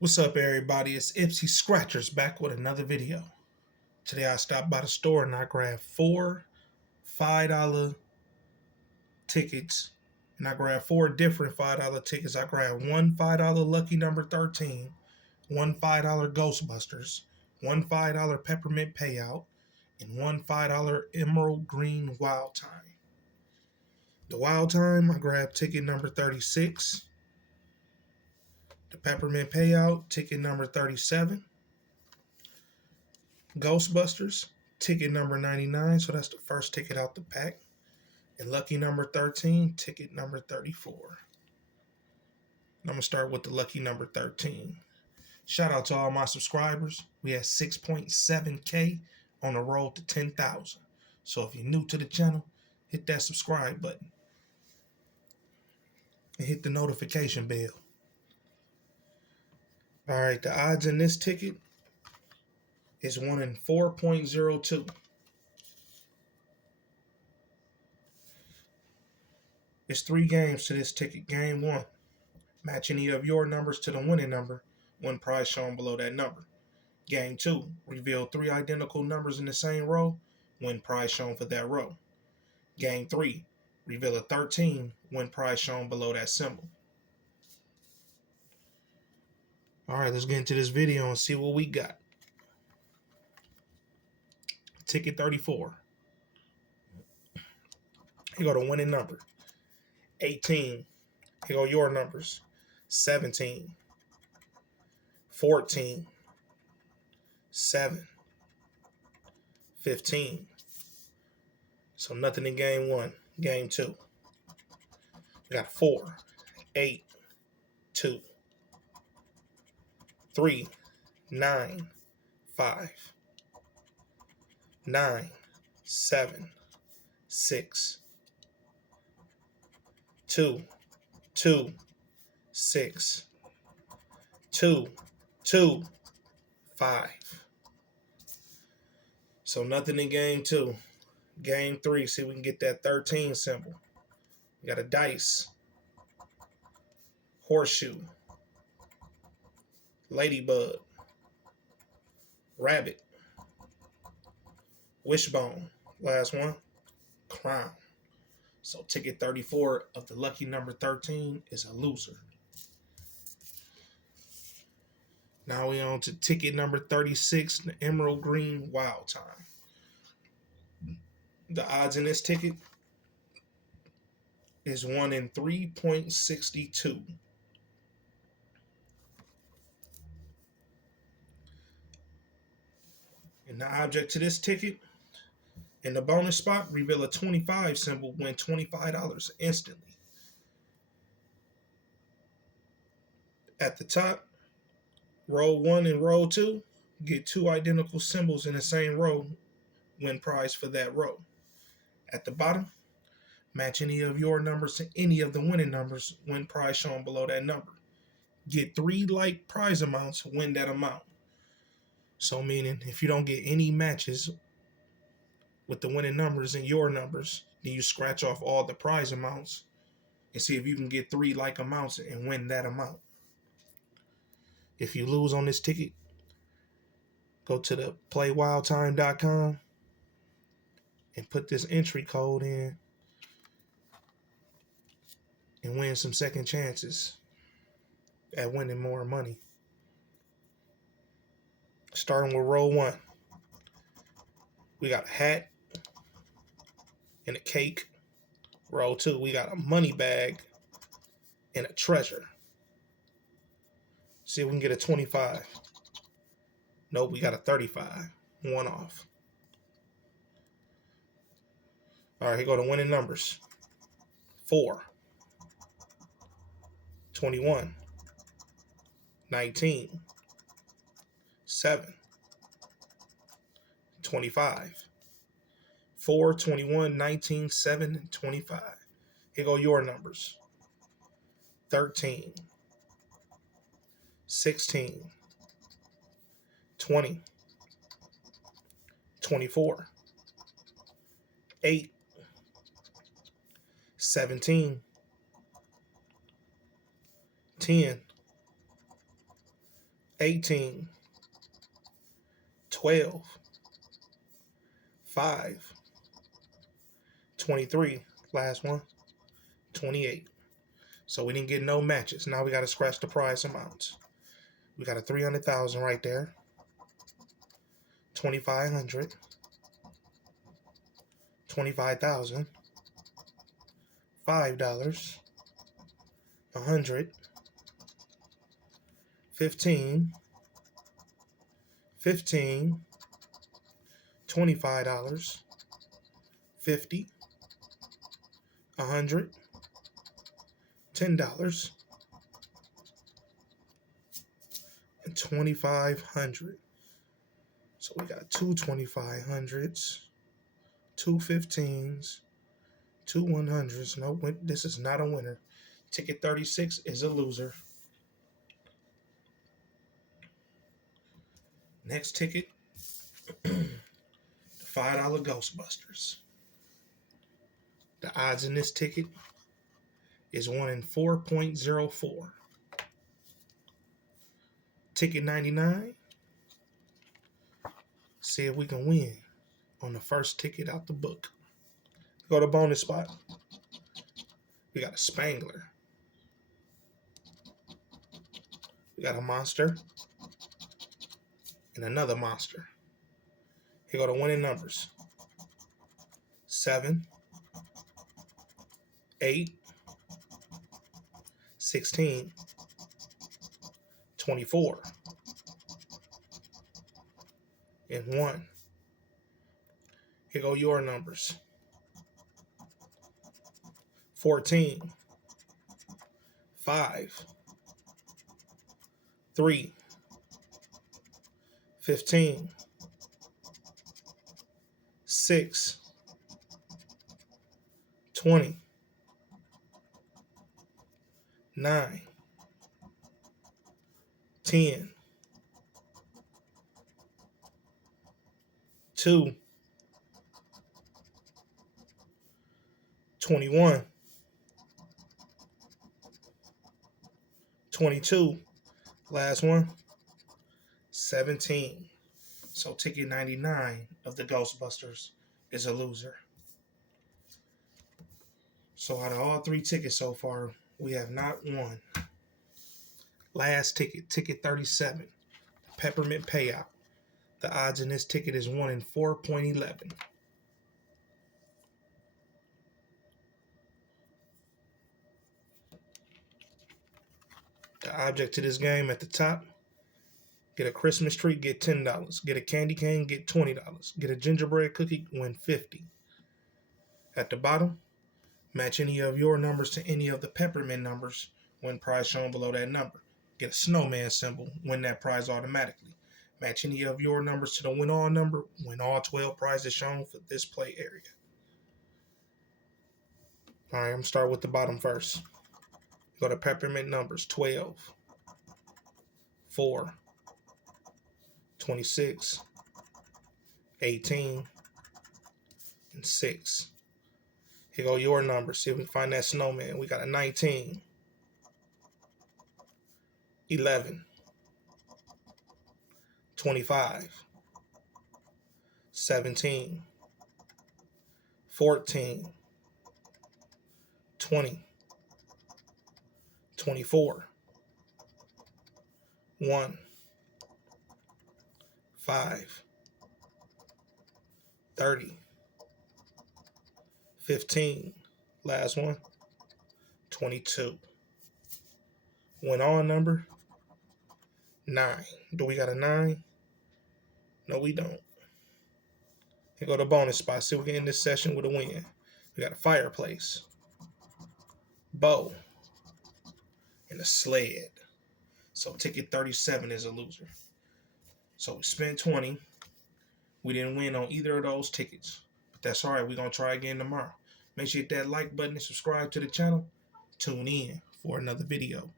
What's up, everybody? It's Ipsy Scratchers back with another video. Today I stopped by the store and I grabbed four $5 tickets. And I grabbed four different $5 tickets. I grabbed one $5 lucky number 13, one $5 Ghostbusters, one $5 peppermint payout, and one $5 emerald green wild time. The wild time, I grabbed ticket number 36. The peppermint payout, ticket number 37. Ghostbusters, ticket number 99, so that's the first ticket out the pack. And lucky number 13, ticket number 34. I'm going to start with the lucky number 13. Shout out to all my subscribers. We had 6.7K on the road to 10,000. So if you're new to the channel, hit that subscribe button and hit the notification bell. All right, the odds in this ticket is 1 in 4.02. It's 3 games to this ticket. Game 1, match any of your numbers to the winning number, win prize shown below that number. Game 2, reveal 3 identical numbers in the same row, win prize shown for that row. Game 3, reveal a 13, win prize shown below that symbol. Alright, let's get into this video and see what we got. Ticket 34. Here go the winning number. 18. Here go your numbers. 17. 14. 7. 15. So nothing in game 1. Game 2. We got 4, 8, 2, 3, 9, 5, 9, 7, 6, 2, 2, 6, 2, 2, 5. So nothing in game 2. Game 3, see if we can get that 13 symbol. We got a dice, horseshoe, ladybug, rabbit, wishbone, last one, crown. So ticket 34 of the lucky number 13 is a loser. Now we on to ticket number 36, the emerald green wild time. The odds in this ticket is 1 in 3.62. And the object to this ticket, in the bonus spot, reveal a 25 symbol, win $25 instantly. At the top, row 1 and row 2, get 2 identical symbols in the same row, win prize for that row. At the bottom, match any of your numbers to any of the winning numbers, win prize shown below that number. Get 3 like prize amounts, win that amount. So meaning, if you don't get any matches with the winning numbers and your numbers, then you scratch off all the prize amounts and see if you can get 3 like amounts and win that amount. If you lose on this ticket, go to the playwildtime.com and put this entry code in and win some second chances at winning more money. Starting with row 1, we got a hat and a cake. Row 2, we got a money bag and a treasure. See if we can get a 25. Nope, we got a 35. One off. All right, here go the winning numbers. 4, 21, 19, 7, 25. 4, 21, 19, 7, and 25. Here go your numbers. 13, 16, 20, 24, 8, 17, 10, 18, 12, 5, 23, last one, 28. So we didn't get no matches. Now we got to scratch the prize amounts. We got a 300,000 right there, 2,500, 25,000, $5, 100, 15, 15, $25, 50, 100, $10, and 2,500. So we got two 2,500s, two 15s, two 100s. No, this is not a winner. Ticket 36 is a loser. Next ticket, the $5 Ghostbusters. The odds in this ticket is 1 in 4.04. Ticket 99. See if we can win on the first ticket out the book. Go to bonus spot. We got a Spangler. We got a monster. And another monster. Here go the winning numbers. 7, 8, 16, 24, and 1. Here go your numbers. 14, 5, 3, 15, 6, 20, 9, 10, 2, 21, 22, last one, 17. So ticket 99 of the Ghostbusters is a loser. So out of all 3 tickets so far, we have not won. Last ticket, ticket 37, Peppermint Payout. The odds in this ticket is 1 in 4.11. The object to this game at the top: get a Christmas tree, get $10. Get a candy cane, get $20. Get a gingerbread cookie, win $50. At the bottom, match any of your numbers to any of the peppermint numbers, win prize shown below that number. Get a snowman symbol, win that prize automatically. Match any of your numbers to the win all number, win all 12 prizes shown for this play area. All right, I'm going to start with the bottom first. Go to peppermint numbers: 12, 4, 26, 18, and 6. Here go your numbers. See if we can find that snowman. We got a 19, 11, 25, 17, 14, 20, 24, 1, 5, 30, 15, last one, 22. Win all number, 9. Do we got a 9? No, we don't. Here go the bonus spot. See if we can end this session with a win. We got a fireplace, bow, and a sled. So ticket 37 is a loser. So we spent 20. We didn't win on either of those tickets. But that's all right. We're going to try again tomorrow. Make sure you hit that like button and subscribe to the channel. Tune in for another video.